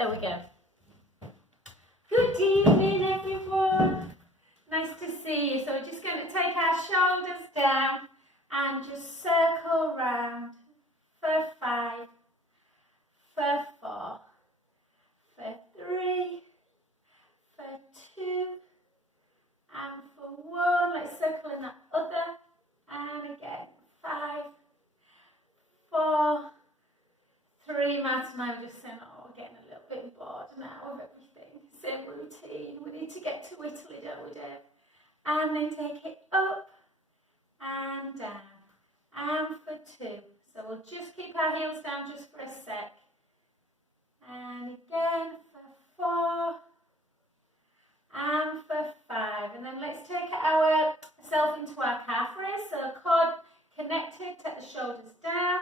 There we go. Good evening, everyone. Nice to see you. So we're just going to take our shoulders down and just circle round for 5, for 4, for 3, for 2, and for 1. Let's circle in that other. And again, 5, 4, 3. Matt and I were just saying, oh, we're getting a little bit bored now of everything. Same routine. We need to get to Italy, don't we, Dave? And then take it up and down. And for 2. So we'll just keep our heels down just for a sec. And again for 4. And for 5. And then let's take ourselves into our calf raise. So cord connected, take the shoulders down,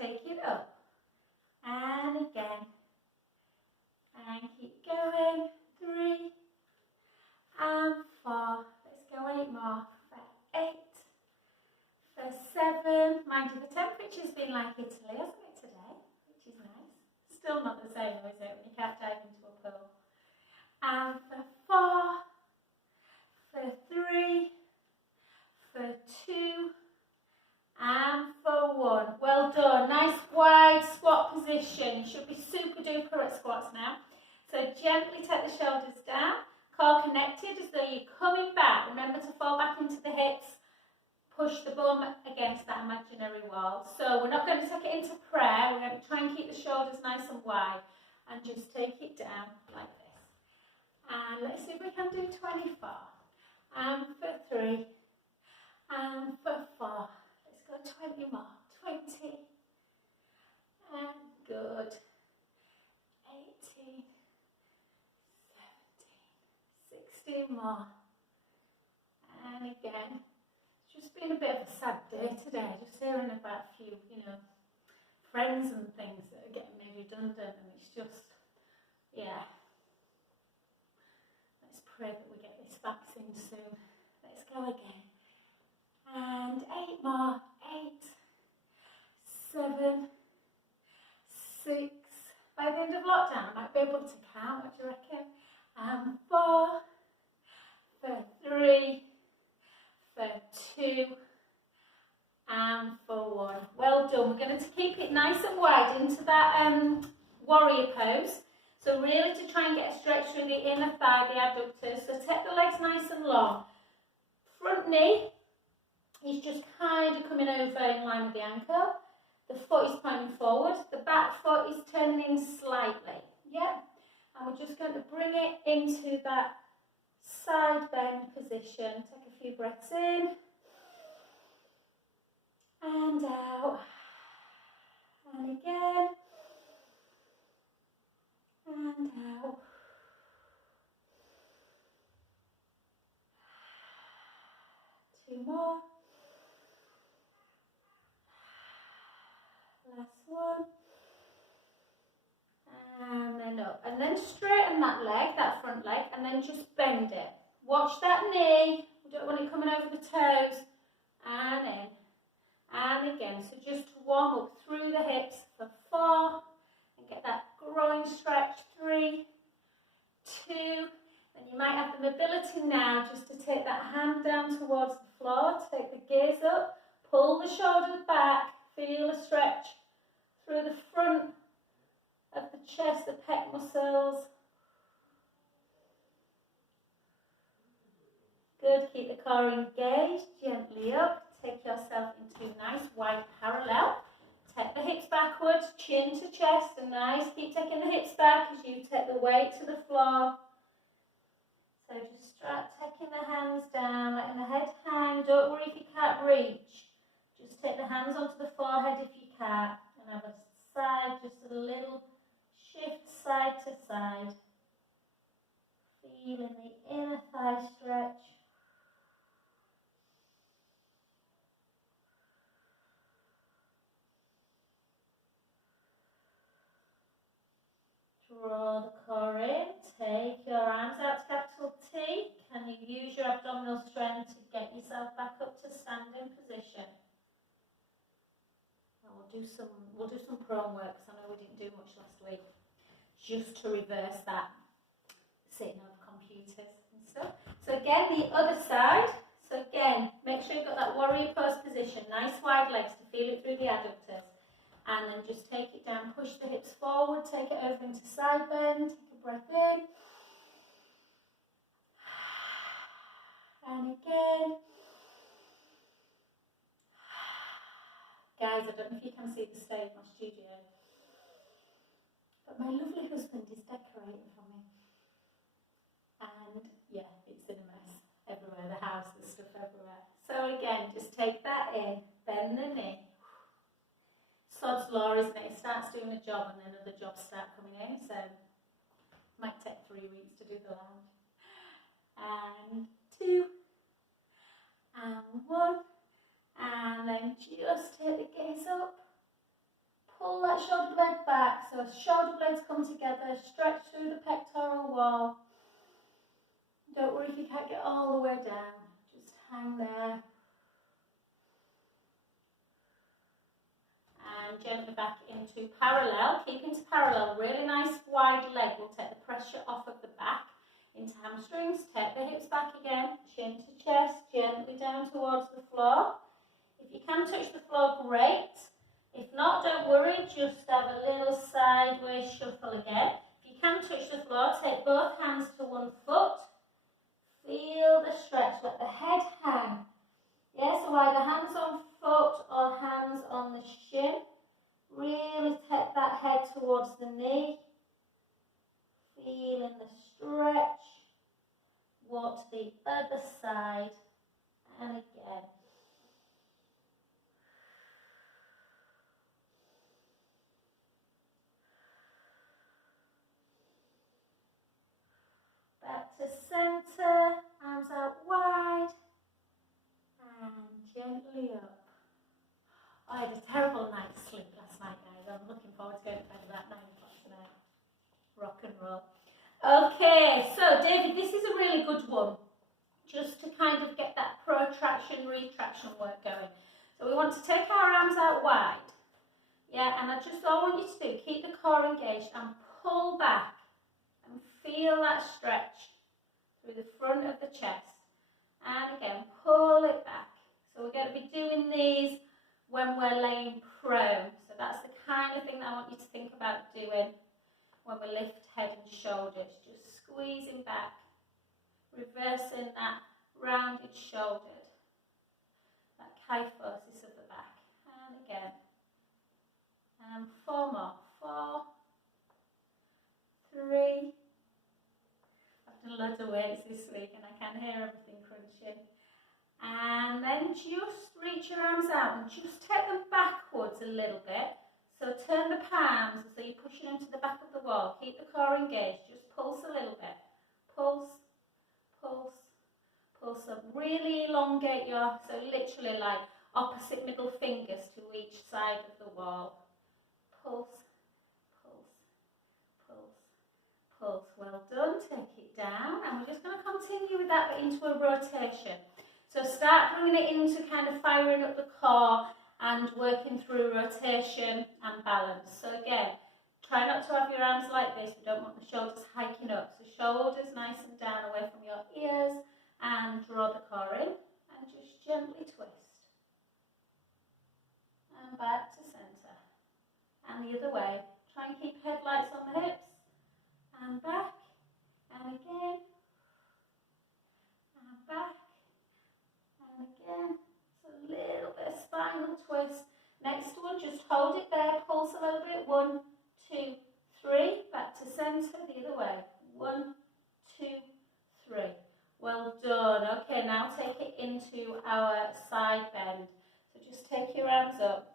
take it up. And again. And keep going. 3 and 4. Let's go 8 more. For 8. For 7. Mind you, the temperature's been like Italy, hasn't it, today? Which is nice. Still not the same, though, is it, when you can't dive into a pool? And for 4. For 3. For 2. And for 1. Well done. Nice wide squat position. You should be super duper at squats now. So gently take the shoulders down. Core connected as though you're coming back. Remember to fall back into the hips. Push the bum against that imaginary wall. So we're not going to take it into prayer. We're going to try and keep the shoulders nice and wide. And just take it down like this. And let's see if we can do 24. And for 3. And for 4. Let's go 20 more. 20. And good. 18. 16 more. And again, it's just been a bit of a sad day today. Just hearing about a few, friends and things that are getting made redundant, and it's just, yeah. Let's pray that we get this vaccine soon. Let's go again. And 8 more. 8, 7, 6. By the end of lockdown, I might be able to count. What do you reckon? And 4. For 3, for 2, and for 1. Well done. We're going to keep it nice and wide into that warrior pose. So really to try and get a stretch through the inner thigh, the adductors. So take the legs nice and long. Front knee is just kind of coming over in line with the ankle. The foot is pointing forward. The back foot is turning in slightly. Yeah? And we're just going to bring it into that side bend position. Take a few breaths in and out, and again and out. Two more. Last one. And then up, and then straighten that leg, that front leg, and then just bend it. Watch that knee. We don't want it coming over the toes. And in, and again. So just to warm up through the hips for 4, and get that groin stretch. 3, 2. Then you might have the mobility now just to take that hand down towards the floor. Take the gaze up, pull the shoulders back, feel a stretch through the front of the chest, the pec muscles. Good, keep the core engaged, gently up. Take yourself into nice wide parallel. Take the hips backwards, chin to chest, and nice. Keep taking the hips back as you take the weight to the floor. So just start taking the hands down, letting the head hang. Don't worry if you can't reach. Just take the hands onto the forehead if you can't. And have a side, just a little shift side to side. Feeling the inner thigh stretch. Draw the core in. Take your arms out to capital T. Can you use your abdominal strength to get yourself back up to standing position? And we'll do some prone work because I know we didn't do much last week. just to reverse that sitting over computers and stuff. So again, the other side. So again, make sure you've got that warrior pose position, nice wide legs to feel it through the adductors. And then just take it down, push the hips forward, take it over into side bend, take a breath in. And again. Guys, I don't know if you can see the stage, my studio, but my lovely husband is decorating for me. And yeah, it's in a mess everywhere, the house, there's stuff everywhere. So again, just take that in, bend the knee. Sod's law, isn't it? It starts doing a job and then other jobs start coming in, so it might take 3 weeks to do the lounge. And 2, and 1. And then just take the gaze up, pull that shoulder blade back, so shoulder blades come together, stretch through the pectoral wall. Don't worry if you can't get all the way down, just hang there. And gently back into parallel, keep into parallel, really nice wide leg will take the pressure off of the back into hamstrings, take the hips back again, chin to chest, gently down towards the floor. If you can touch the floor, great. If not, don't worry, just have a little sideways shuffle again. If you can touch the floor, take both hands to one foot. Feel the stretch, let the head hang. Yeah, so either hands on foot or hands on the shin. Really take that head towards the knee. Feeling the stretch. Walk to the other side. And again. Back to centre, arms out wide, and gently up. I had a terrible night's sleep last night, guys. I'm looking forward to going to bed about 9 o'clock tonight. Rock and roll. Okay, so David, this is a really good one, just to kind of get that protraction, retraction work going. So we want to take our arms out wide, yeah, and I want you to do, keep the core engaged and pull back. And feel that stretch through the front of the chest. And again, pull it back. So we're going to be doing these when we're laying prone. So that's the kind of thing that I want you to think about doing when we lift head and shoulders. Just squeezing back, reversing that rounded shoulder, that kyphosis of the back. And again. And 4 more. 4, 3. I've done loads of weights this week and I can hear everything crunching. And then just reach your arms out and just take them backwards a little bit. So turn the palms so you're pushing them to the back of the wall. Keep the core engaged. Just pulse a little bit. Pulse, pulse, pulse. So really elongate your, so literally like opposite middle fingers to each side of the wall. Pulse, pulse, pulse, pulse. Well done. Take it down. And we're just going to continue with that but into a rotation. So start bringing it into kind of firing up the core and working through rotation and balance. So again, try not to have your arms like this. We don't want the shoulders hiking up. So shoulders nice and down away from your ears and draw the core in and just gently twist. And back to centre. And the other way. Try and keep headlights on the hips. And back. And again. And back. And again. So a little bit of spinal twist. Next one, just hold it there. Pulse a little bit. 1, 2, 3. Back to centre. The other way. 1, 2, 3. Well done. Okay, now take it into our side bend. So just take your arms up.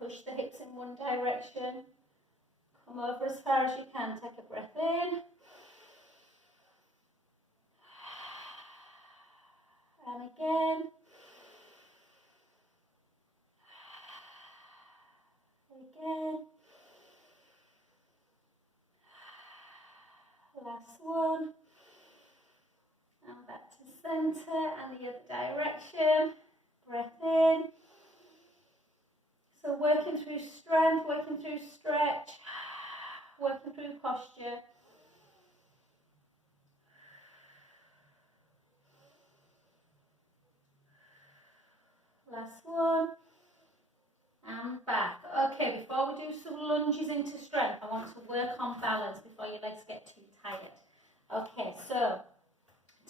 Push the hips in one direction. Come over as far as you can. Take a breath in. And again. Again. Last one. And back to centre and the other direction. Breath in. So working through strength, working through stretch, working through posture. Last one. And back. Okay, before we do some lunges into strength, I want to work on balance before your legs get too tired. Okay, so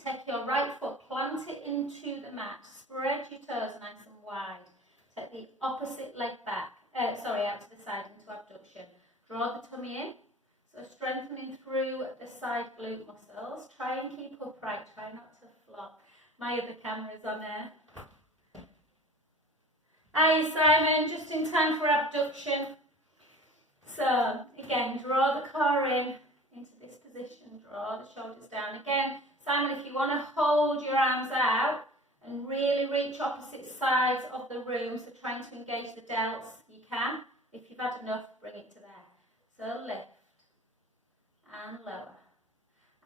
take your right foot, plant it into the mat, spread your toes nice and wide. Take the opposite leg back, out to the side into abduction. Draw the tummy in, so strengthening through the side glute muscles. Try and keep upright, try not to flop. My other camera's on there. Hi Simon, just in time for abduction. So again, draw the core in into this position, draw the shoulders down. Again, Simon, if you want to hold your arms out and really reach opposite sides of the room, so trying to engage the delts, you can. If you've had enough, bring it to there. So lift and lower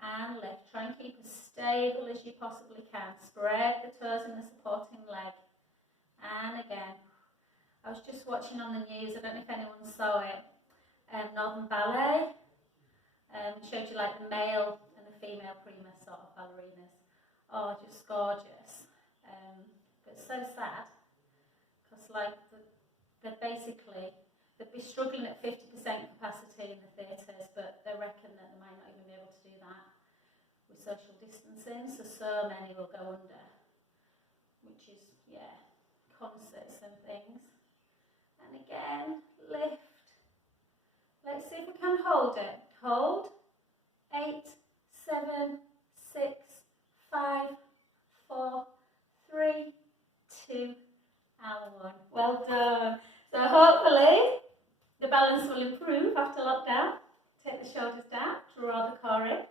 and lift. Try and keep as stable as you possibly can. Spread the toes in the supporting leg. And again, I was just watching on the news, I don't know if anyone saw it, Northern Ballet, showed you like the male and the female prima sort of ballerinas. Oh, just gorgeous. But so sad, because like they'd be struggling at 50% capacity in the theatres, but they reckon that they might not even be able to do that with social distancing, so many will go under, which is, yeah, concerts and things. And again, lift. Let's see if we can hold it. Hold. 8, 7, 6, 5, 4, 3, 2, and 1. Well done. So hopefully the balance will improve after lockdown. Take the shoulders down, draw the core in,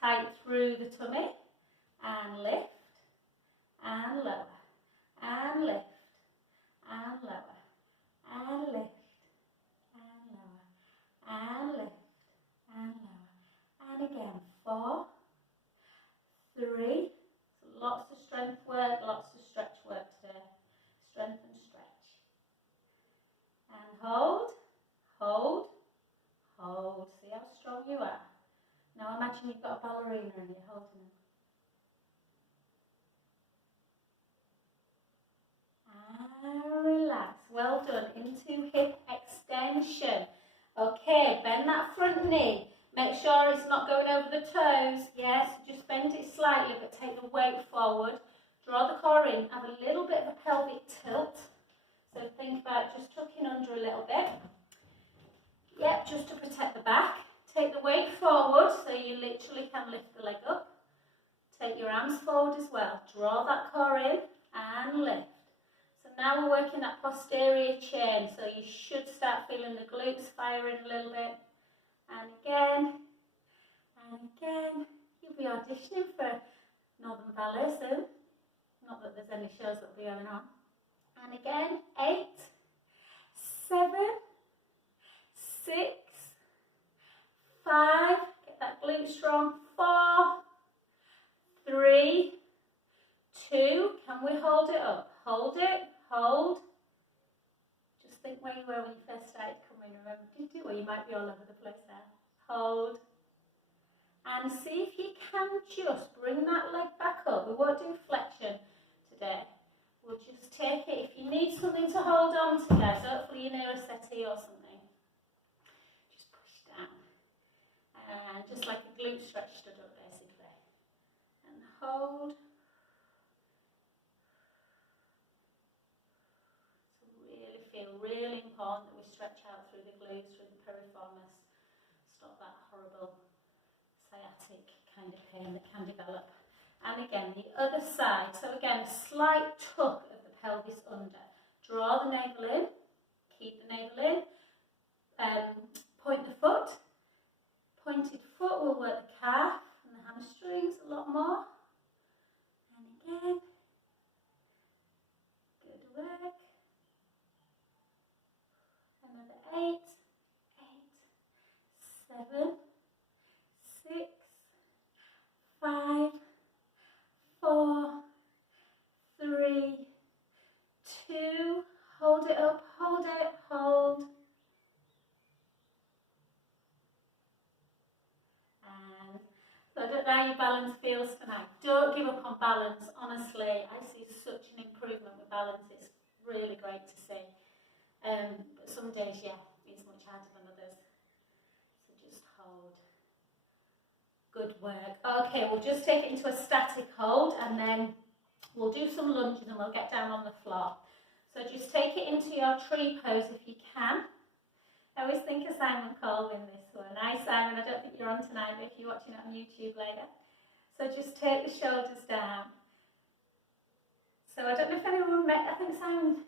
tight through the tummy, and lift, and lower, and lift, and lower, and lift, and lower, and lift, and lower. And again, 4, 3, so lots of strength work, lots of stretch work today. Strength and stretch. And hold, hold, hold. See how strong you are. Now imagine you've got a ballerina and you're holding them. And relax. Well done. Into hip extension. Okay, bend that front knee. Make sure it's not going over the toes. Yes, just bend it slightly, but take the weight forward. Draw the core in. Have a little bit of a pelvic tilt. So think about just tucking under a little bit. Yep, just to protect the back. Take the weight forward so you literally can lift the leg up. Take your arms forward as well. Draw that core in and lift. So now we're working that posterior chain. So you should start feeling the glutes firing a little bit. And again, you'll be auditioning for Northern Ballet soon. Not that there's any shows that will be going on. And again, 8, 7, 6, 5, get that glute strong, 4, 3, 2, can we hold it up? Hold it, hold. Just think where you were when you first started coming, remember, did you? Or you might be all over the place there. Hold. And see if you can just bring that leg back up. We won't do flexion today. We'll just take it. If you need something to hold on to, guys, hopefully you're near a settee or something. Just push down. And just like a glute stretch stood up, basically. And hold. So really important that we stretch out through the glutes, through the piriformis. Stop that horrible sciatic kind of pain that can develop. And again, the other side. So again, a slight tuck of the pelvis under. Draw the navel in. Keep the navel in. Point the foot. Pointed foot will work the calf and the hamstrings a lot more. And again. Good work. Another 8, 7, 6, 5, 4, 3, 2, hold it up, hold it, hold. at how your balance feels tonight. Don't give up on balance, honestly. I see such an improvement with balance. It's really great to see. But some days, yeah, it's much harder than others. So just hold. Good work. Okay, we'll just take it into a static hold and then we'll do some lunges and we'll get down on the floor. So just take it into your tree pose if you can. I always think of Simon Colvin this one. Hi Simon, I don't think you're on tonight, but if you're watching it on YouTube later. So just take the shoulders down. So I don't know if anyone met, I think Simon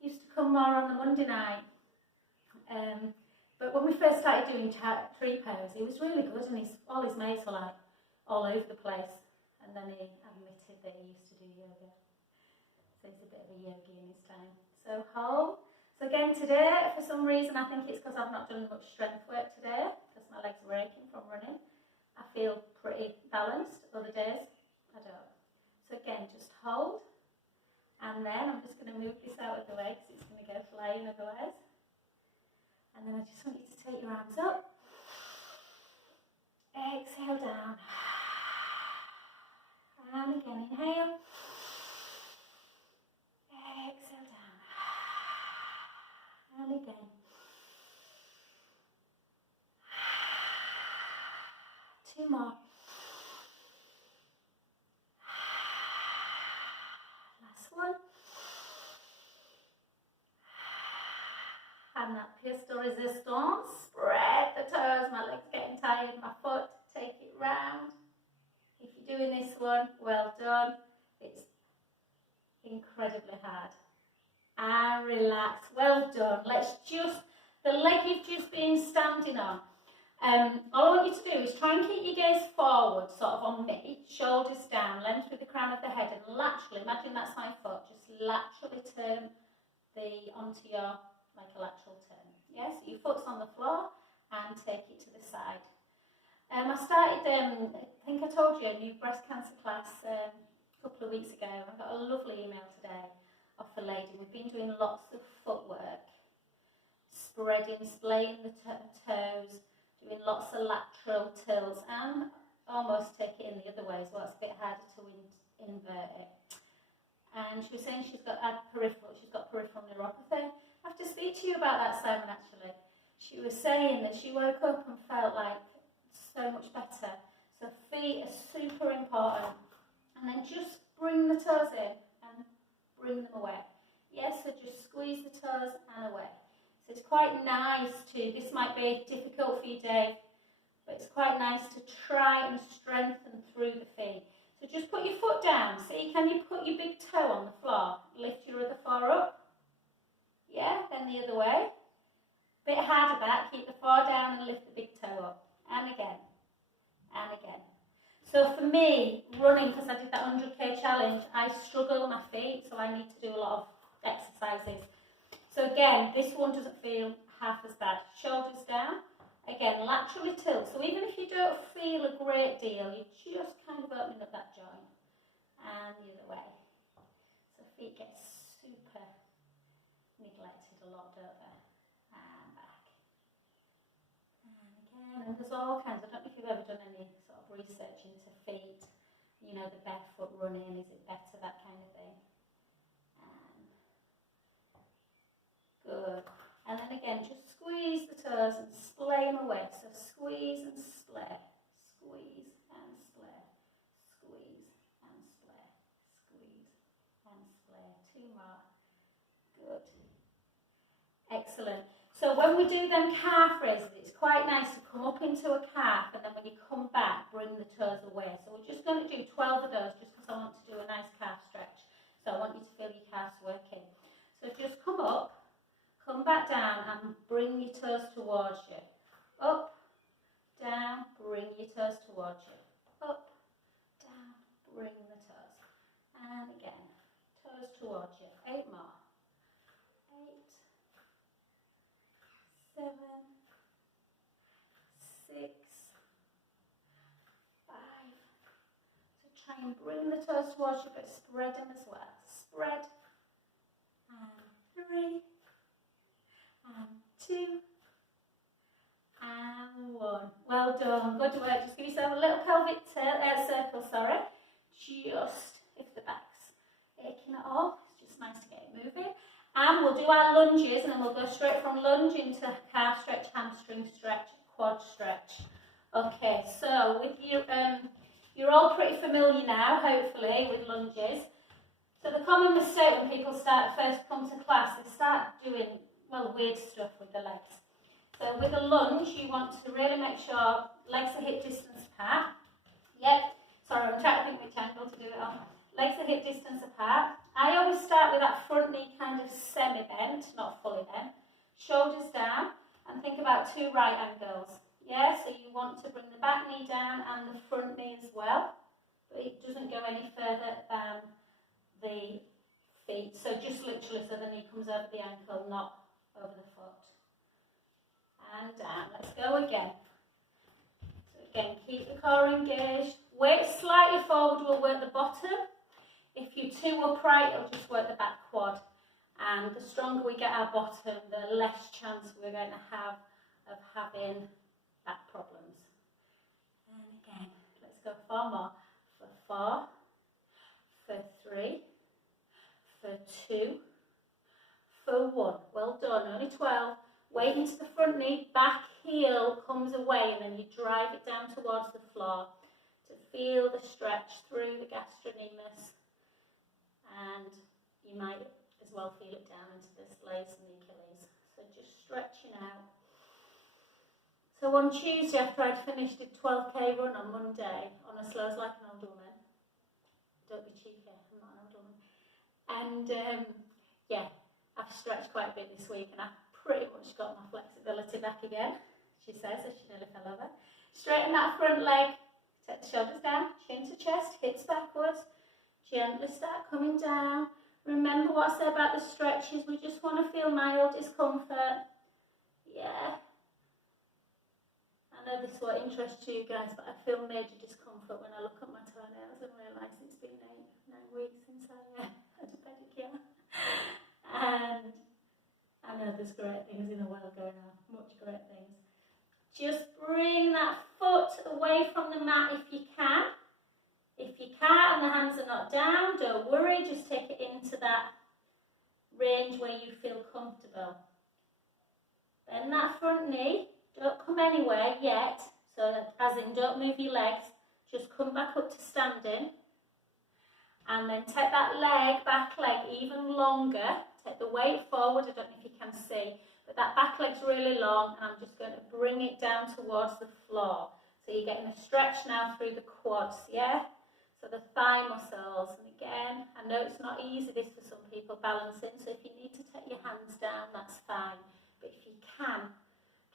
used to come more on the Monday night. But when we first started doing tree pose, he was really good and all his mates were like all over the place. And then he admitted that he used to do yoga. So he's a bit of a yogi in his time. So hold. So again today, for some reason, I think it's because I've not done much strength work today, because my legs are aching from running. I feel pretty balanced. Other days, I don't. So again, just hold. And then I'm just going to move this out of the way, because it's going to go flying otherwise. And then I just want you to take your arms up. Exhale down. And again, inhale. Exhale down. And again. Two more. Last one. And that pièce de résistance. Spread the toes. My leg's getting tired. My foot. Take it round. If you're doing this one, well done. It's incredibly hard. And relax. Well done. Let's just, the leg you've just been standing on. All I want you to do is try and keep your gaze forward, sort of on me, shoulders down, length with the crown of the head, and laterally, imagine that's my foot, just laterally turn onto your, like a lateral turn. Yeah, so your foot's on the floor, and take it to the side. I started, I think I told you, a new breast cancer class a couple of weeks ago. I got a lovely email today off a lady. We've been doing lots of footwork, spreading, splaying the toes, doing lots of lateral tilts, and almost take it in the other way as well. It's a bit harder to invert it. And she was saying she's got peripheral neuropathy. I have to speak to you about that, Simon, actually. She was saying that she woke up and felt like so much better. So feet are super important. And then just bring the toes in and bring them away. Yes, so just squeeze the toes and away. So it's quite nice to, this might be difficult for you, Dave, but it's quite nice to try and strengthen through the feet. So just put your foot down. See, can you put your big toe on the floor? Lift your other foot up. Yeah, then the other way. Bit harder that, keep the foot down and lift the big toe up. And again, and again. So for me, running, because I did that 100k challenge, I struggle with my feet, so I need to do a lot of exercises. So again, this one doesn't feel half as bad. Shoulders down. Again, laterally tilt. So even if you don't feel a great deal, you're just kind of opening up that joint. And the other way. So feet get super neglected a lot, don't they? And back. And again. And there's all kinds. I don't know if you've ever done any sort of research into feet. You know, the barefoot running, is it better, that kind of thing. Good. And then again, just squeeze the toes and splay them away. So squeeze and splay. Squeeze and splay. Squeeze and splay. Squeeze and splay. Two more. Good. Excellent. So when we do them calf raises, it's quite nice to come up into a calf, and then when you come back, bring the toes away. So we're just going to do 12 of those just because I want to do a nice calf stretch. So I want you to feel your calves working. So just come up. Come back down and bring your toes towards you. Up, down, bring your toes towards you. Up, down, bring the toes. And again, toes towards you. 8 more. 8, 7, 6, 5. So try and bring the toes towards you, but spread them as well. Spread. And 3. And 2, and 1. Well well done. Good work. Just give yourself a little pelvic circle, sorry. Just if the back's aching at all, it's just nice to get it moving. And we'll do our lunges, and then we'll go straight from lunge into calf stretch, hamstring stretch, quad stretch. Okay, so with your, you're all pretty familiar now, hopefully, with lunges. So the common mistake when people first come to class, they start doing, well, weird stuff with the legs. So with a lunge, you want to really make sure legs are hip distance apart. Yep, sorry, I'm trying to think which angle to do it on. Legs are hip distance apart. I always start with that front knee kind of semi-bent, not fully bent. Shoulders down, and think about 2 right angles. Yeah, so you want to bring the back knee down and the front knee as well. But it doesn't go any further than the feet. So just literally so the knee comes over the ankle, not over the foot. And down. Let's go again. So again, keep the core engaged. Weight slightly forward will work the bottom. If you're too upright, it'll just work the back quad. And the stronger we get our bottom, the less chance we're going to have of having back problems. And again, let's go 4 more. For 4, for 3, for 2, for 1. Well done, only 12. Weight into the front knee, back heel comes away, and then you drive it down towards the floor to feel the stretch through the gastrocnemius, and you might as well feel it down into the splades and the Achilles. So just stretching out. So on Tuesday, after I'd finished a 12k run on Monday, on a slow as like an old woman, don't be cheeky, I'm not an old woman, and yeah, I've stretched quite a bit this week, and I've pretty much got my flexibility back again, she says as she nearly fell over. Straighten that front leg, take the shoulders down, chin to chest, hips backwards, gently start coming down. Remember what I said about the stretches, we just want to feel mild discomfort. Yeah. I know this won't interest you guys, but I feel major discomfort when I look at my toenails and realise it's been 9 weeks since I had a pedicure. And I know there's great things in the world going on, much great things. Just bring that foot away from the mat if you can. If you can't and the hands are not down, don't worry, just take it into that range where you feel comfortable. Bend that front knee, don't come anywhere yet, so as in don't move your legs, just come back up to standing. And then take that leg, back leg even longer. Take the weight forward, I don't know if you can see, but that back leg's really long, and I'm just going to bring it down towards the floor. So you're getting a stretch now through the quads, yeah? So the thigh muscles, and again, I know it's not easy this for some people balancing, so if you need to take your hands down, that's fine. But if you can,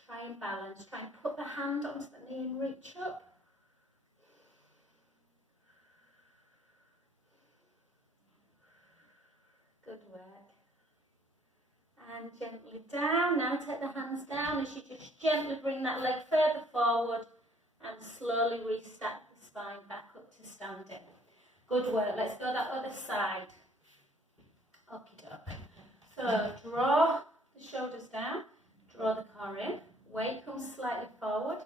try and balance, try and put the hand onto the knee and reach up. Good work. And gently down. Now take the hands down as you just gently bring that leg further forward and slowly restack the spine back up to standing. Good work. Let's go that other side. Okie doke. So draw the shoulders down, draw the core in, weight comes slightly forward.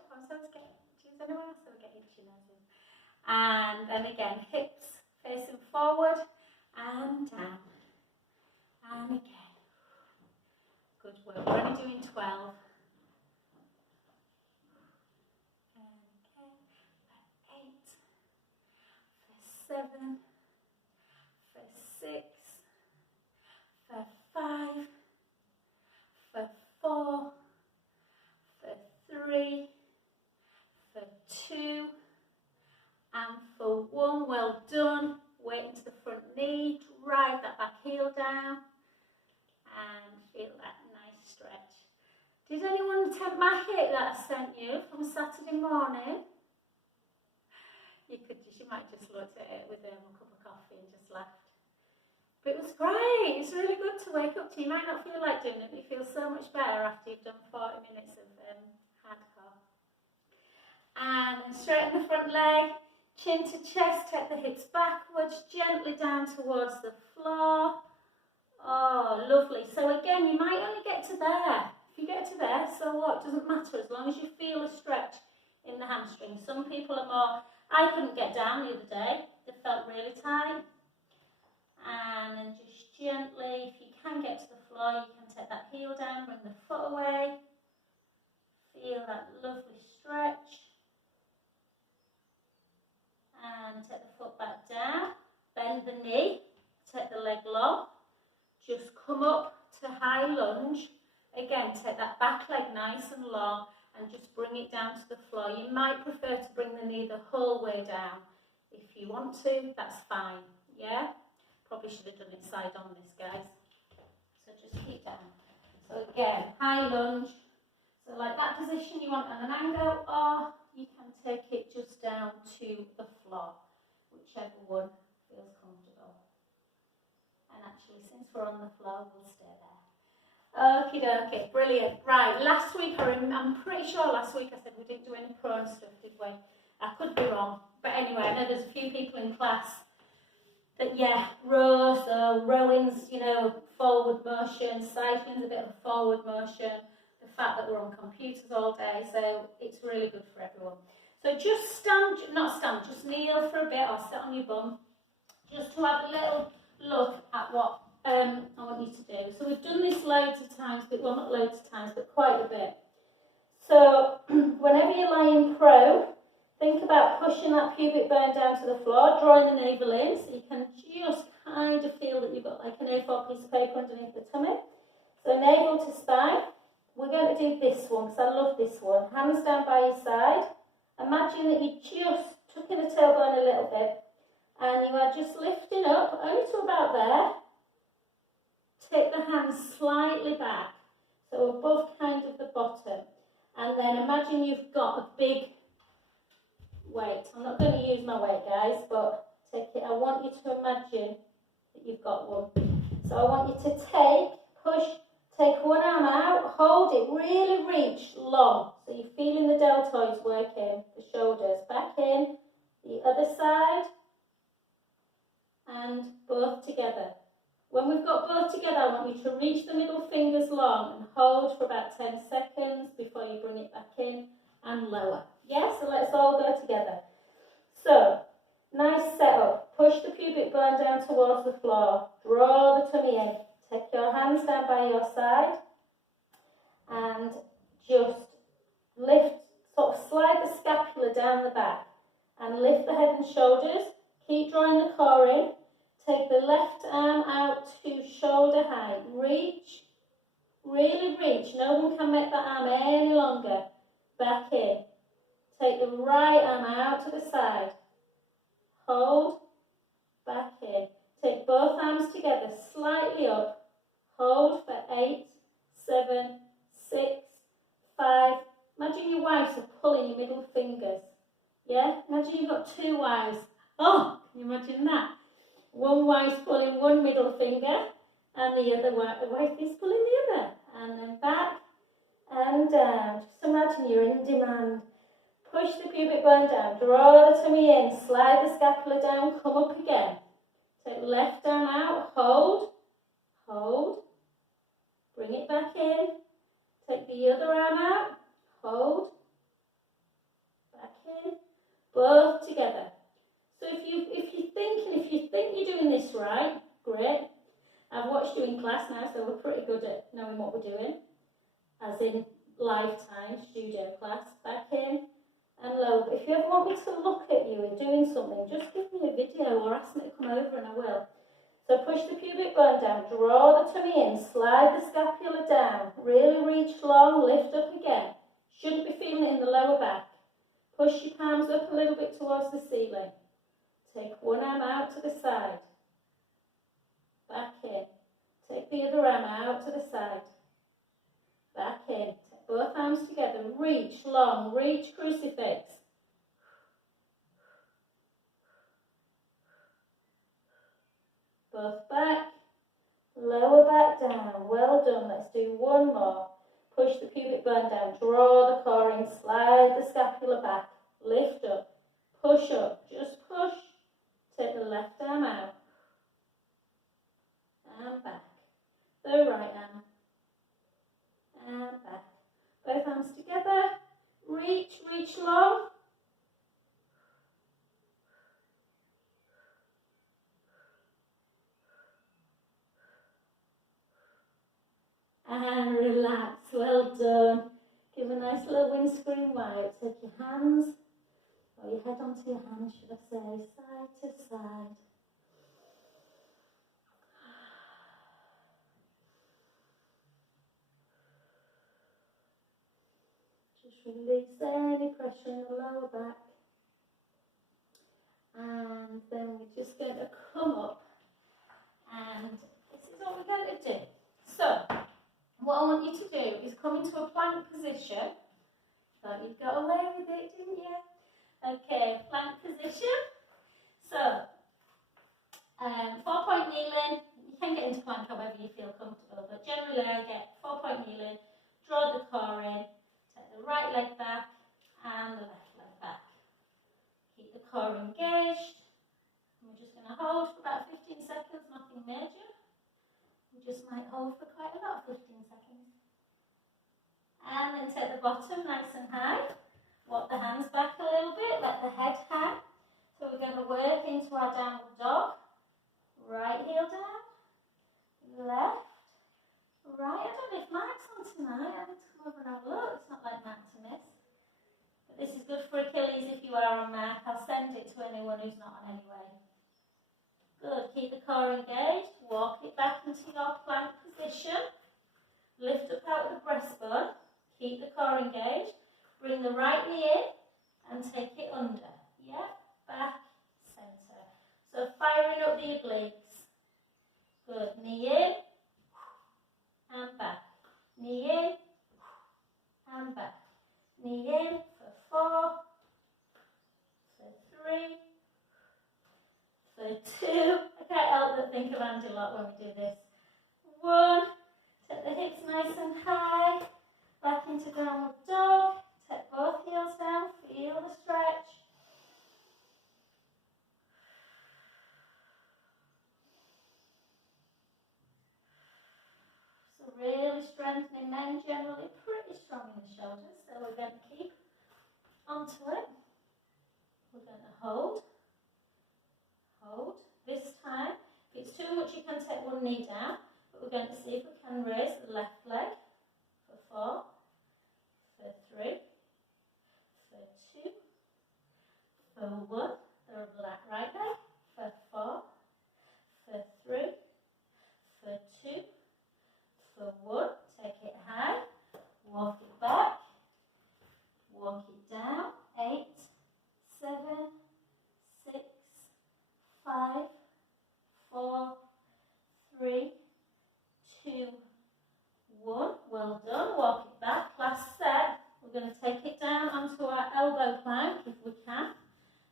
And then again, hips facing forward and down. And again. Good work. We're only doing 12. Okay. For 8. For 7. For 6. For 5. For 4. For 3. For 2. And for 1. Well done. Weight into the front knee. Drive that back heel down. And feel that nice stretch. Did anyone attempt my hit that I sent you from Saturday morning? You might just looked at it with a cup of coffee and just laughed. But it was great. It's really good to wake up to. You might not feel like doing it, but you feel so much better after you've done 40 minutes of hardcore. And straighten the front leg, chin to chest, take the hips backwards, gently down towards the floor. Oh, lovely. So again, you might only get to there. If you get to there, so what? It doesn't matter as long as you feel a stretch in hamstrings. Some people are more, I couldn't get down the other day, they felt really tight. And then just gently, if you can get to the floor, you can take that heel down, bring the foot away. Feel that lovely stretch. And take the foot back down, bend the knee, take the leg long, just come up to high lunge. Again, take that back leg nice and long and just bring it down to the floor. You might prefer to bring the knee the whole way down. If you want to, that's fine, yeah? Probably should have done it side on this, guys. So just keep down. So again, high lunge. So like that position you want on an angle, or you can take it just down to the floor, whichever one feels comfortable. And actually, since we're on the floor, we'll stay there. Okie dokie, brilliant. Right, last week, I'm pretty sure last week I said we didn't do any prone stuff, did we? I could be wrong. But anyway, I know there's a few people in class that, yeah, rows, rowing's, you know, forward motion, cycling's a bit of a forward motion. The fact that we're on computers all day, so it's really good for everyone. So just stand, not stand, just kneel for a bit or sit on your bum, just to have a little look at what I want you to do. So we've done this loads of times, but well, not loads of times, but quite a bit. So whenever you're lying prone, think about pushing that pubic bone down to the floor, drawing the navel in, so you can just kind of feel that you've got like an A4 piece of paper underneath the tummy. So navel to spine. We're going to do this one because I love this one. Hands down by your side. Imagine that you just tucking the tailbone a little bit and you are just lifting up only to about there. Take the hands slightly back, so above kind of the bottom. And then imagine you've got a big weight. I'm not going to use my weight, guys, but take it. I want you to imagine that you've got one. So I want you to push, take one arm out, hold it, really reach long. So you're feeling the deltoids working, the shoulders. Back in, the other side, and both together. When we've got both together, I want you to reach the middle fingers long and hold for about 10 seconds before you bring it back in and lower. Yeah, so let's all go together. So, nice setup. Push the pubic bone down towards the floor. Draw the tummy in. Take your hands down by your side and just lift, sort of slide the scapula down the back and lift the head and shoulders. Keep drawing the core in. Take the left arm out to shoulder height. Reach, really reach. No one can make that arm any longer. Back in. Take the right arm out to the side. Hold, back in. Take both arms together, slightly up. Hold for 8, 7, 6, 5. Imagine your wives are pulling your middle fingers. Yeah? Imagine you've got two wives. Oh, can you imagine that? One wife's pulling one middle finger and the other wife is pulling the other. And then back and down. Just imagine you're in demand. Push the pubic bone down. Draw the tummy in. Slide the scapula down. Come up again. Take left arm out. Hold. Hold. Bring it back in. Take the other arm out. Hold. Back in. Both together. So if you think you're doing this right, great. I've watched you in class now, so we're pretty good at knowing what we're doing. As in lifetime studio class. Back in and lower. But if you ever want me to look at you and doing something, just give me a video or ask me to come over and I will. So push the pubic bone down, draw the tummy in, slide the scapula down, really reach long, lift up again. Shouldn't be feeling it in the lower back. Push your palms up a little bit towards the ceiling. Take one arm out to the side. Back in. Take the other arm out to the side. Back in. Take both arms together. Reach long. Reach crucifix. Both back. Lower back down. Well done. Let's do one more. Push the pubic bone down. Draw the core in. Slide the scapula back. Lift up. Push up. Just push. Take the left arm out. And back. The right arm. And back. Both arms together. Reach, reach long. And relax. Well done. Give a nice little windscreen wipe. Take your hands, or your head onto your hands, should I say, side to side. Just release any pressure in the lower back. And then we're just going to come up, and this is what we're going to do. So, what I want you to do is come into a plank position. Thought you'd got away with it, didn't you? Okay, plank position. So, 4-point kneeling. You can get into plank however you feel comfortable, but generally I get 4-point kneeling, draw the core in, take the right leg back and the left leg back. Keep the core engaged. And we're just going to hold for about 15 seconds, nothing major. We just might hold for quite a lot, 15 seconds. And then take the bottom nice and high. Walk the hands back a little bit, let the head hang. So we're going to work into our downward dog. Right heel down, left, right. I don't know if Mark's on tonight. I need to come over and have a look. It's not like Mark to miss. But this is good for Achilles if you are on Mark. I'll send it to anyone who's not on anyway. Good. Keep the core engaged. Walk it back into your plank position. Lift up out of the breastbone. Keep the core engaged. Bring the right knee in and take it under. Yeah, back, centre. So firing up the obliques. Good. Knee in and back. Knee in and back. Knee in for 4, for 3, for 2. I can't help but think of Andy a lot when we do this. 1. Take the hips nice and high. Back into downward dog. Take both heels down. Feel the stretch. So really strengthening. Men generally pretty strong in the shoulders, so we're going to keep onto it. We're going to hold. Hold. This time, if it's too much, you can take one knee down, but we're going to see if we can raise the left leg for 4, for 3, for 2, for 1, the right leg for 4, for 3, for 2, for 1, take it high, walk it back, walk it down, 8, 7, 6, 5, 4, 3, 2, 1. Well done. Walk it back. Last set. We're going to take it down onto our elbow plank if we can.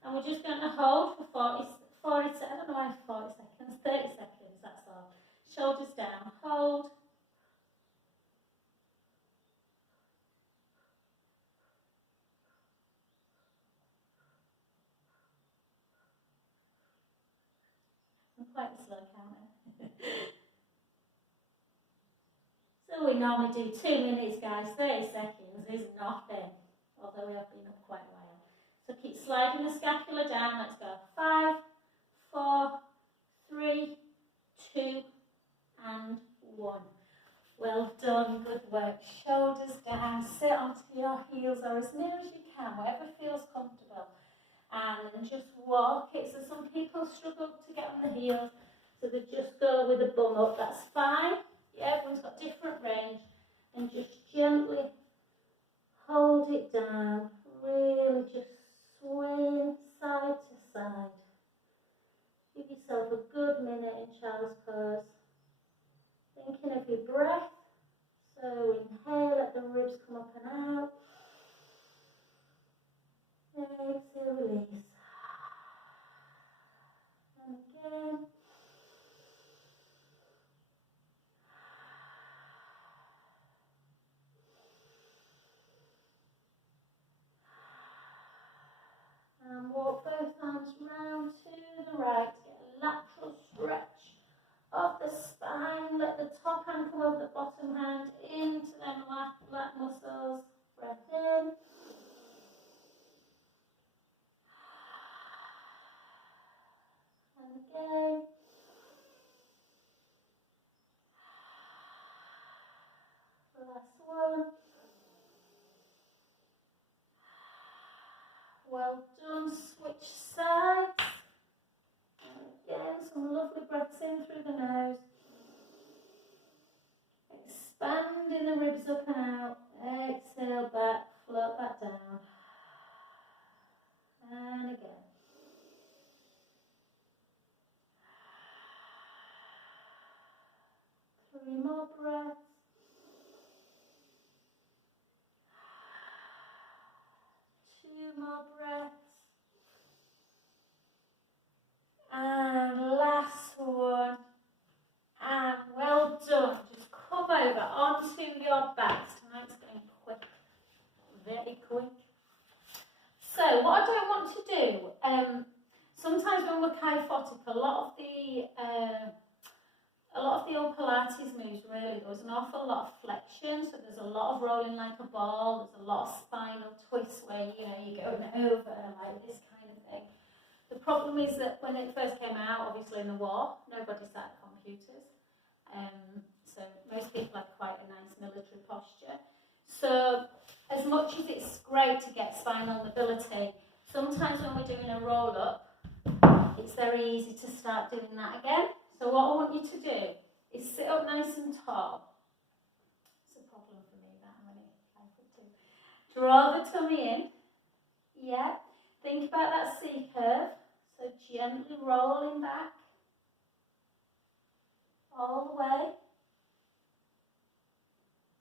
And we're just going to hold for 40 seconds. I don't know why 40 seconds. 30 seconds, that's all. Shoulders down. Hold. I'm quite a slow counter. So we normally do 2 minutes, guys. 30 seconds is nothing, although we have been up quite a while. So keep sliding the scapula down. Let's go. 5, 4, 3, 2, and 1. Well done. Good work. Shoulders down. Sit onto your heels or as near as you can, whatever feels comfortable. And then just walk it. So some people struggle to get on the heels, so they just go with the bum up. That's fine. Yeah, everyone's got different range. And just gently hold it down. Really just swing side to side. Give yourself a good minute in child's pose. Thinking of your breath. So inhale, let the ribs come up and out. Exhale, release. And again. And walk both arms round to the right. Get a lateral stretch of the spine. Let the top hand come over the bottom hand into them lat muscles. Breath in. And again. one. Well done. Switch sides. And again, some lovely breaths in through the nose. Expanding the ribs up and out. Exhale back, float back down. And again. Three more breaths. Two more breaths. And last one. And well done. Just come over onto your backs. Tonight's going quick. Very quick. So what I don't want to do, sometimes when we're kyphotic, a lot of the old Pilates moves really, there's an awful lot of flexion, so there's a lot of rolling like a ball, there's a lot of spinal twists where, you know, you're going over like this kind of thing. The problem is that when it first came out, obviously in the war, nobody sat at computers. So most people have quite a nice military posture. So as much as it's great to get spinal mobility, sometimes when we're doing a roll up, it's very easy to start doing that again. So what I want you to do is sit up nice and tall. It's a problem for me that I'm really too. Draw the tummy in. Yeah. Think about that C curve. So gently rolling back all the way.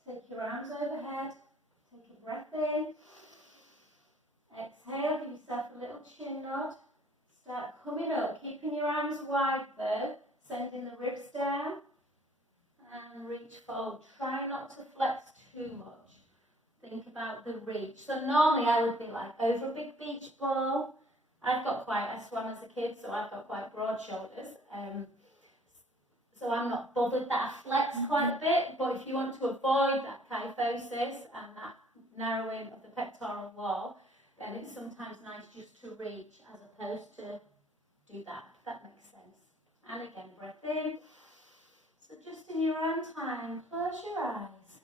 Take your arms overhead. Take a breath in. Exhale, give yourself a little chin nod. Start coming up, keeping your arms wide though, sending the ribs down and reach forward. Try not to flex too much. Think about the reach. So normally I would be like over a big beach ball. I swam as a kid, so I've got quite broad shoulders. So I'm not bothered that I flex quite a bit, but if you want to avoid that kyphosis and that narrowing of the pectoral wall, then it's sometimes nice just to reach as opposed to do that, if that makes sense. And again, breath in. So just in your own time, close your eyes.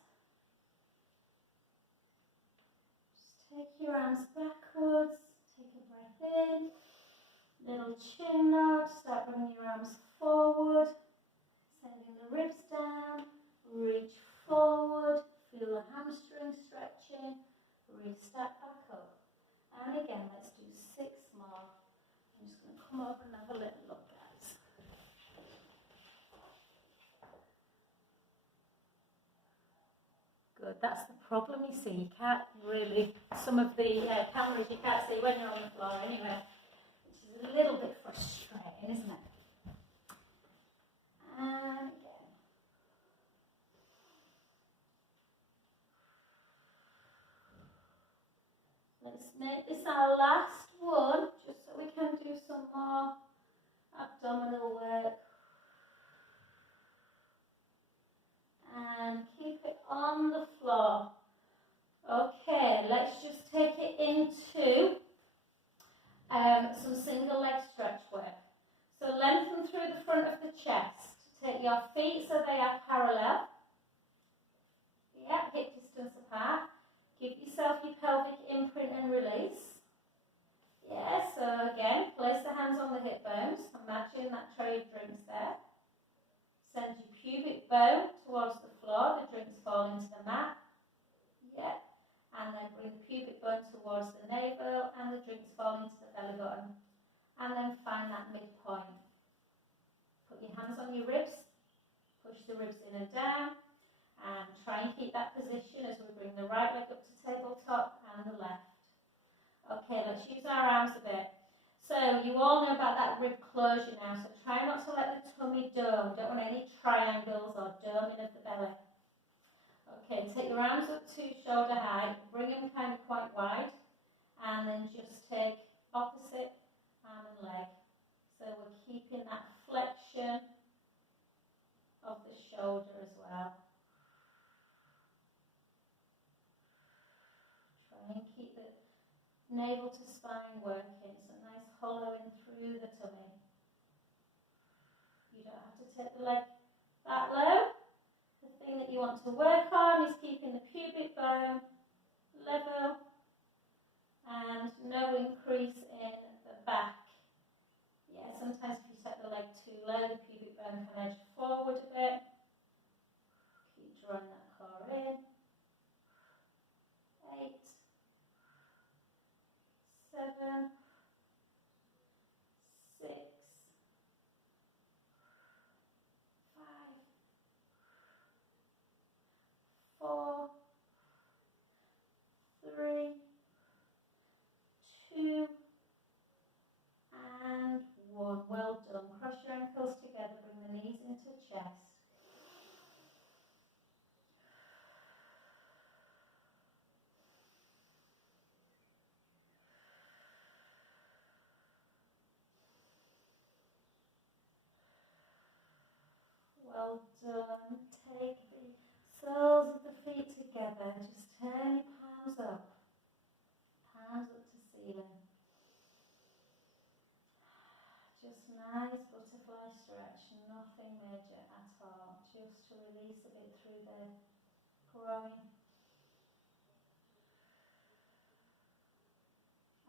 Just take your arms backwards, take a breath in, little chin nod, start bringing your arms forward, sending the ribs down, reach forward, feel the hamstring stretching, step back up. And again, let's do 6 more. I'm just going to come over and have a little look, guys. Good, that's the problem, you see. You can't really, some of the cameras you can't see when you're on the floor anyway, which is a little bit frustrating, isn't it? And again. Let's make this our last one, just so we can do some more abdominal work. And keep it on the floor. Okay, let's just take it into some single leg stretch work. So lengthen through the front of the chest. Take your feet so they are parallel. Yeah, hip distance apart. Give yourself your pelvic imprint and release. Yeah, so again, place the hands on the hip bones. Imagine that tray of drinks there. Send your pubic bone towards the floor. The drinks fall into the mat. Yeah. And then bring the pubic bone towards the navel and the drinks fall into the belly button. And then find that midpoint. Put your hands on your ribs. Push the ribs in and down. And try and keep that position as we bring the right leg up to tabletop and the left. Okay, let's use our arms a bit. So you all know about that rib closure now, so try not to let the tummy dome. Don't want any triangles or doming of the belly. Okay, take your arms up to shoulder height, bring them kind of quite wide, and then just take opposite arm and leg. So we're keeping that flexion of the shoulder as well. And keep the navel to spine working, so nice hollowing through the tummy. You don't have to take the leg that low. The thing that you want to work on is keeping the pubic bone level and no increase in the back. Yeah, sometimes if you set the leg too low, the pubic bone can edge forward a bit. Keep drawing that core in. 8, 7, 6, 5, 4, 3, 2, and 1. Well done. Cross your ankles together, bring the knees into chest. Well done. Take the soles of the feet together. Just turn your palms up. Palms up to ceiling. Just nice butterfly stretch. Nothing major at all. Just to release a bit through the groin.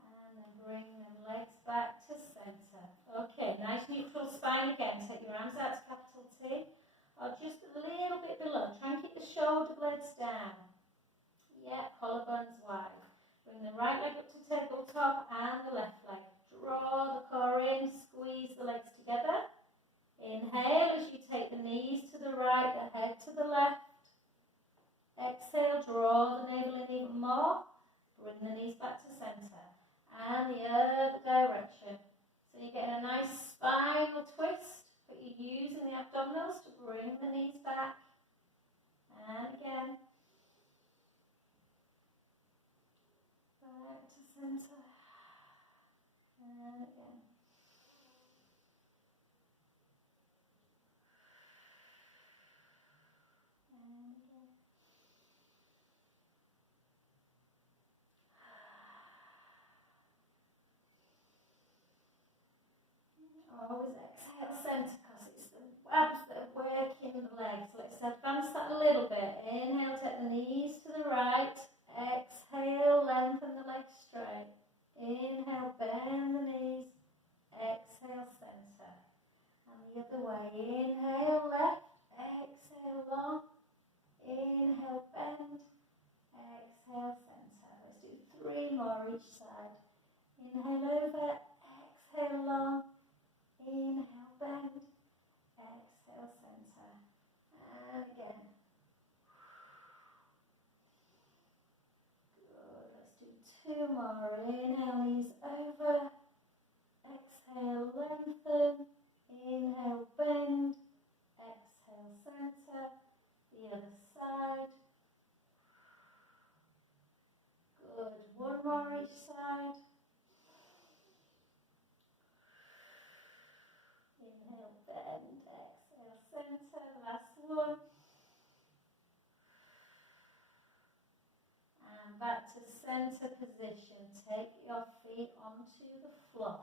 And then bring the legs back to centre. Okay, nice neutral spine again. Take your arms out to capital T. Or just a little bit below. Try and keep the shoulder blades down. Yeah, collarbones wide. Bring the right leg up to tabletop and the left leg. Draw the core in, squeeze the legs together. Inhale as you take the knees to the right, the head to the left. Exhale, draw the navel in even more. Bring the knees back to centre. And the other direction. So you're getting a nice spinal twist. But you're using the abdominals to bring the knees back. And again. Back to centre. And again. And again. Always exhale centre because it's the abs that are working the legs. Let's advance that a little bit. Inhale, take the knees to the right. Exhale, lengthen the legs straight. Inhale, bend the knees. Exhale, centre. And the other way. Inhale, left. Exhale, long. Inhale, bend. Exhale, centre. Let's do 3 more each side. Inhale over. Exhale, long. Inhale, bend. Exhale, centre. And again. Good. Let's do 2 more. Inhale, knees over. Exhale, lengthen. Inhale, bend. Exhale, centre. The other side. Good. 1 more each side. Inhale, bend. Exhale, centre. Last one. And back to centre position. Take your feet onto the floor.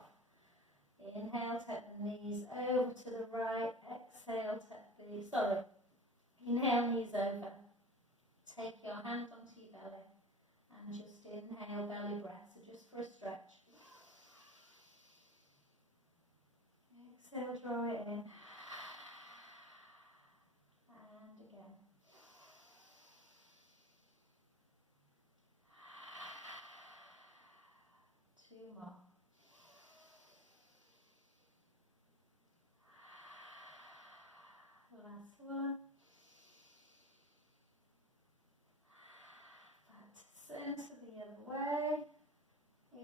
Inhale, take the knees over to the right. Exhale, take the, inhale, knees over. Take your hand onto your belly. And just inhale, belly breath. So just for a stretch. Exhale, draw it in. And again. Two more. Last one. Back to centre the other way.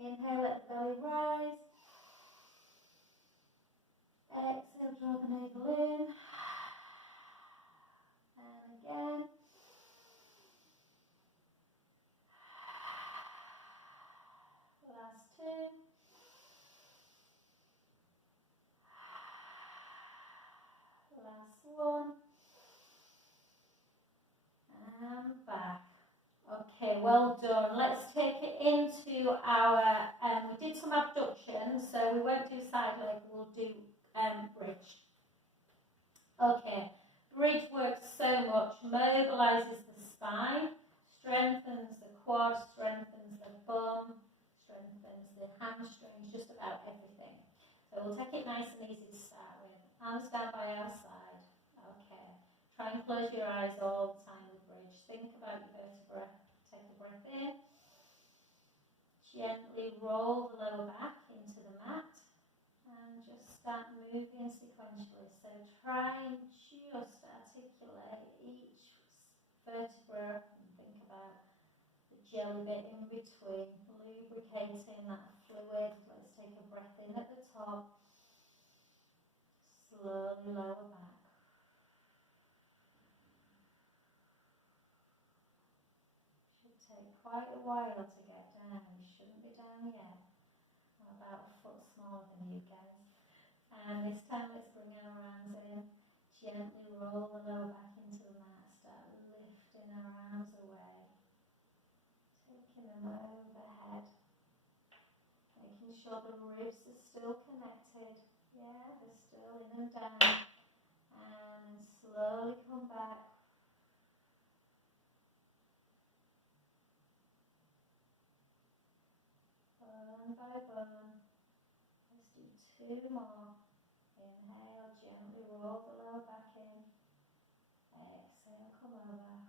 Inhale, let the belly rise. Exhale, draw the navel in. And again. Last 2. Last one. And back. Okay, well done. Let's take it into our, we did some abduction, so we won't do side leg, we'll do bridge. Okay, Bridge works so much, mobilises the spine, strengthens the quad, strengthens the bum, strengthens the hamstrings, just about everything. So we'll take it nice and easy to start with. Arms down by our side. Okay. Try and close your eyes all the time with bridge. Think about your vertebra. Take a breath in. Gently roll the lower back into the mat and just start moving sequentially. So try and just articulate each vertebra and think about the jelly bit in between, lubricating that fluid. Let's take a breath in at the top. Slowly lower back. Should take quite a while to get down. You shouldn't be down yet. I'm about a foot smaller than you guys. And this time let's bring our arms in. Gently roll the lower back into the mat. Start lifting our arms away. Taking them overhead. Making sure the ribs are still connected. Yeah, they're still in and down. And slowly come back. Bone by bone. Let's do 2 more. Inhale, gently roll the lower back in. Exhale, come over.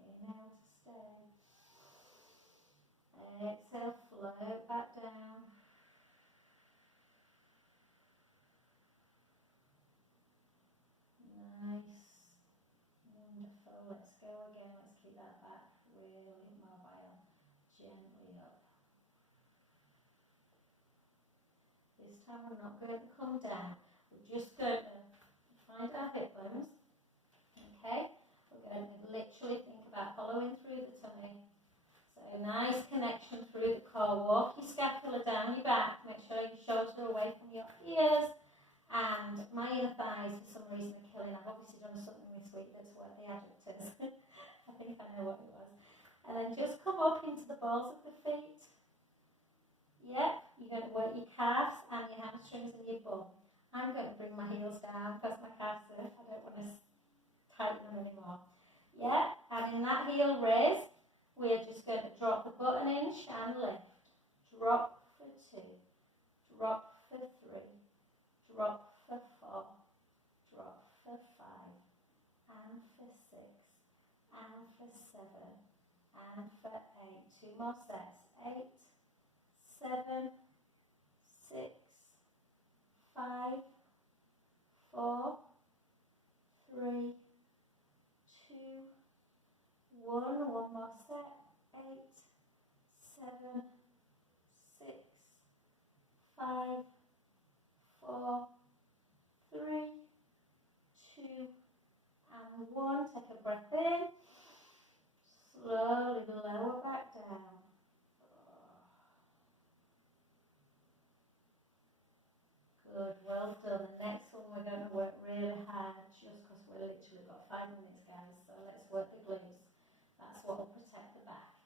Inhale to stay. Exhale, float back down. Nice. Wonderful. Let's go again. Let's keep that back really mobile. Gently up. This time we're not going to come down. We're just going to find our hip bones. Okay? We're going to literally think about following through the tummy. So nice connection through the core. Walk your scapula down your back. Make sure your shoulders are away from your ears. And my inner thighs, for some reason, are killing. I've obviously done something this week that's worth the adjectives. I think I know what it was. And then just come up into the balls of the feet. Yep, you're going to work your calves and your hamstrings and your bum. I'm going to bring my heels down because my calves are, I don't want to tighten them anymore. Yeah, and in that heel raise, we're just going to drop the butt an inch and lift. Drop for 2. Drop for 3. Drop for 4, drop for 5, and for 6, and for 7, and for 8. 2 more sets. 8, 7, 6, 5, 4, 3, 2, 1. 1 more set. 8, 7, 6, 5, 4, 3, 2, and 1. Take a breath in. Slowly lower back down. Good, well done. The next one we're going to work really hard just because we've literally got 5 minutes, guys. So let's work the glutes. That's what will protect the back.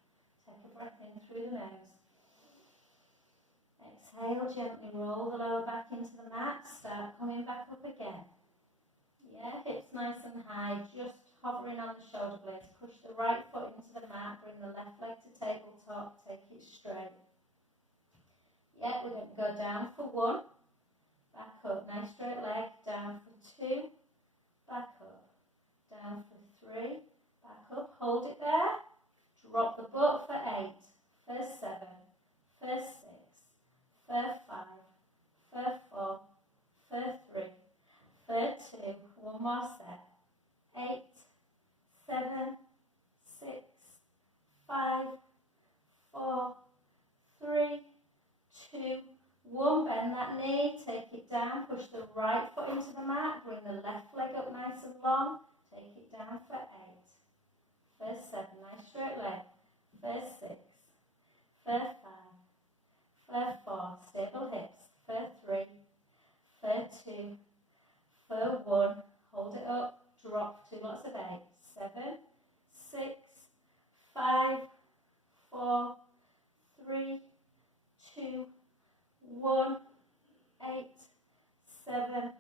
Take a breath in through the nose. Exhale, gently roll the lower back into the mat. Start coming back up again. Yeah, hips nice and high, just hovering on the shoulder blades. Push the right foot into the mat, bring the left leg to tabletop, take it straight. Yeah, we're going to go down for 1, back up, nice straight leg, down for 2, back up, down for 3, back up, hold it there, drop the butt for 8, for 7, for 6, for 5, for 4, for 3, for 2, 1 more set. 8, 7, 6, 5, 4, 3, 2, 1. Bend that knee, take it down, push the right foot into the mat, bring the left leg up nice and long, take it down for 8, for 7, nice straight leg, for 6, for 5, for 4, stable hips, for 3, for 2, for 1, hold it up, drop 2 lots of 8, 7, 6, 5, 4, 3, 2, 1, 8, 7,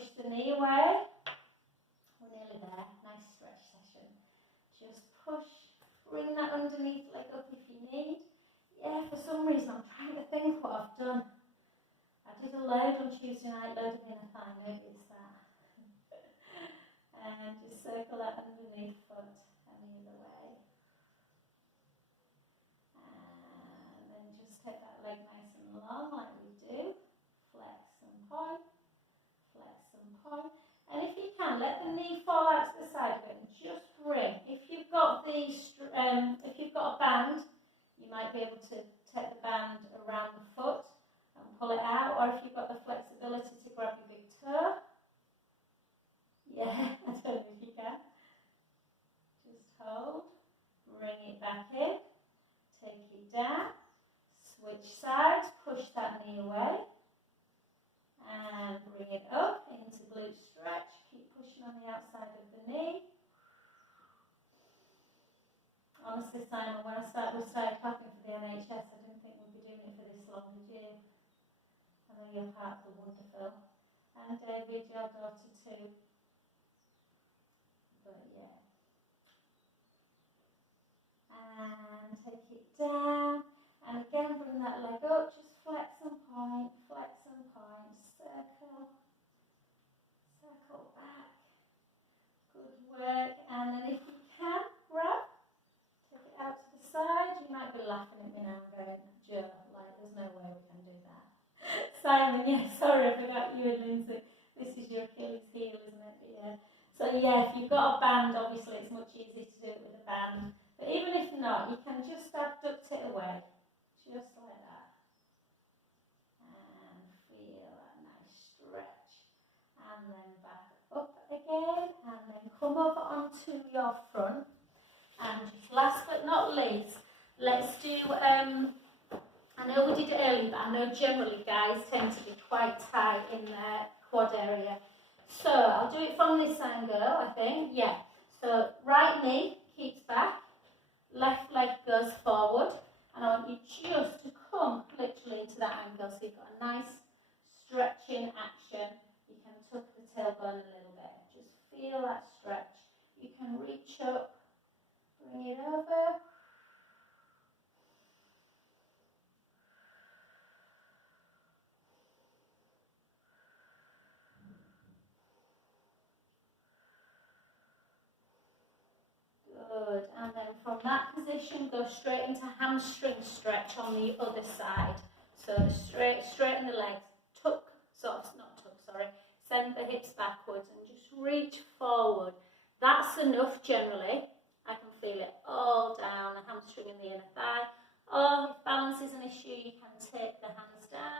push the knee away. We're nearly there. Nice stretch session. Just push. Bring that underneath leg up if you need. Yeah, for some reason I'm trying to think what I've done. I did a load on Tuesday night, loading in a thigh. Maybe it's that. And just circle that underneath foot and the other way. And then just take that leg nice and long like we do. Flex and point. Flex and point. And if you can, let the knee fall out to the side of it and just bring. If you've got a band, you might be able to take the band around the foot and pull it out, or if you've got the flexibility to grab your big toe. Yeah, I don't know if you can. Just hold, bring it back in, take it down, switch sides, push that knee away, and bring it up into glute stretch. Keep pushing on the outside of the knee. Honestly, Simon, when we started clapping for the NHS, I didn't think we'd be doing it for this long, did you? I know your hearts are wonderful. And David, your daughter too. But yeah. And take it down. And again, bring that leg up. Just flex and point, circle. Circle back. Good work. And then if you can, grab. Take it out to the side. You might be laughing at me now going, Joe, like there's no way we can do that. Simon, yeah, sorry, I forgot you and Lindsay. This is your Achilles heel, isn't it? But yeah. So yeah, if you've got a band, obviously it's much easier to do it with a band. But even if not, you can just abduct it away. Just like that. And feel that nice stretch. And then back up again. And then come over onto your front. And just last but not least, let's do, I know we did it earlier, but I know generally guys tend to be quite tight in their quad area. So I'll do it from this angle, I think. Yeah. So right knee keeps back, left leg goes forward, and I want you just to come literally into that angle. So you've got a nice stretching action. You can tuck the tailbone a little bit. Just feel that stretch. You can reach up. Bring it over. Good. And then from that position, go straight into hamstring stretch on the other side. So straighten the legs. Send the hips backwards and just reach forward. That's enough generally. I can feel it all down the hamstring and the inner thigh. Or if balance is an issue, you can take the hands down.